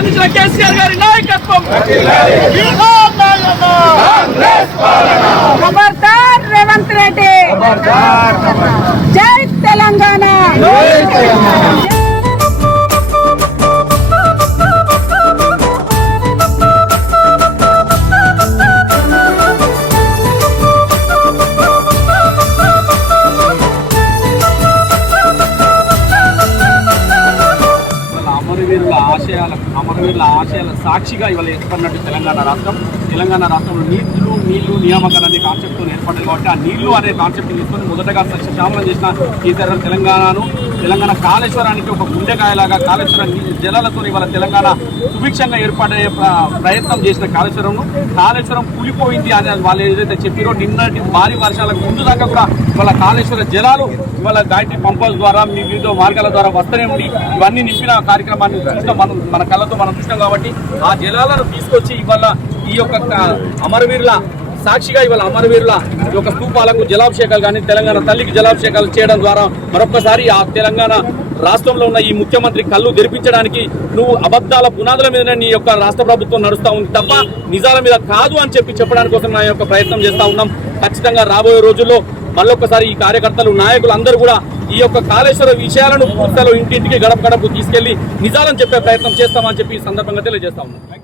అందించిన కేసీఆర్ గారి నాయకత్వం ఖబర్దార్ రేవంత్ రెడ్డి, జై తెలంగాణ. అమరవీరుల ఆశయాల సాక్షిగా ఇవాళ ఏర్పడినట్టు తెలంగాణ రాష్ట్రంలో నీళ్లు నియామకాలు అనే కాన్సెప్ట్తో ఏర్పడింది కాబట్టి ఆ నీళ్లు అనే కాన్సెప్ట్ తీసుకొని మొదటగా సస్యశ్యామలం చేసిన కేసీఆర్ తెలంగాణ కాళేశ్వరానికి ఒక గుండెకాయలాగా కాళేశ్వర జలాలతో ఇవాళ తెలంగాణ సుభిక్షంగా ఏర్పడే ప్రయత్నం చేసిన కాళేశ్వరం కూలిపోయింది అని వాళ్ళు ఏదైతే చెప్పారో నిన్నటి భారీ వర్షాలకు ముందు దాకా కూడా ఇవాళ కాళేశ్వర జలాలు ఇవాళ గాయత్రి పంపుల ద్వారా వివిధ మార్గాల ద్వారా వస్తూనే ఉండి ఇవన్నీ నింపిన కార్యక్రమాన్ని చూస్తాం మన కళ్ళతో మనం చూస్తాం కాబట్టి ఆ జలాలను తీసుకొచ్చి ఇవాళ ఈ యొక్క అమరవీరుల సాక్షిగా ఇవాళ అమరవీరుల ఈ యొక్క స్తూపాలకు జలాభిషేకాలు కానీ తెలంగాణ తల్లికి జలాభిషేకాలు చేయడం ద్వారా మరొకసారి ఆ తెలంగాణ రాష్ట్రంలో ఉన్న ఈ ముఖ్యమంత్రి కళ్ళు తెరిపించడానికి నువ్వు అబద్ధాల పునాదుల మీదనే నీ యొక్క రాష్ట్ర ప్రభుత్వం నడుస్తూ ఉంది తప్ప నిజాల మీద కాదు అని చెప్పడానికి కోసం నా యొక్క ప్రయత్నం చేస్తూ ఉన్నాం. ఖచ్చితంగా రాబోయే రోజుల్లో మళ్ళొక్కసారి ఈ కార్యకర్తలు నాయకులు అందరూ కూడా ఈ యొక్క కాళేశ్వర విషయాలను పూర్తిలో ఇంటింటికి గడప గడపకు తీసుకెళ్లి నిజాలను చెప్పే ప్రయత్నం చేస్తామని చెప్పి ఈ సందర్భంగా తెలియజేస్తా ఉన్నాం.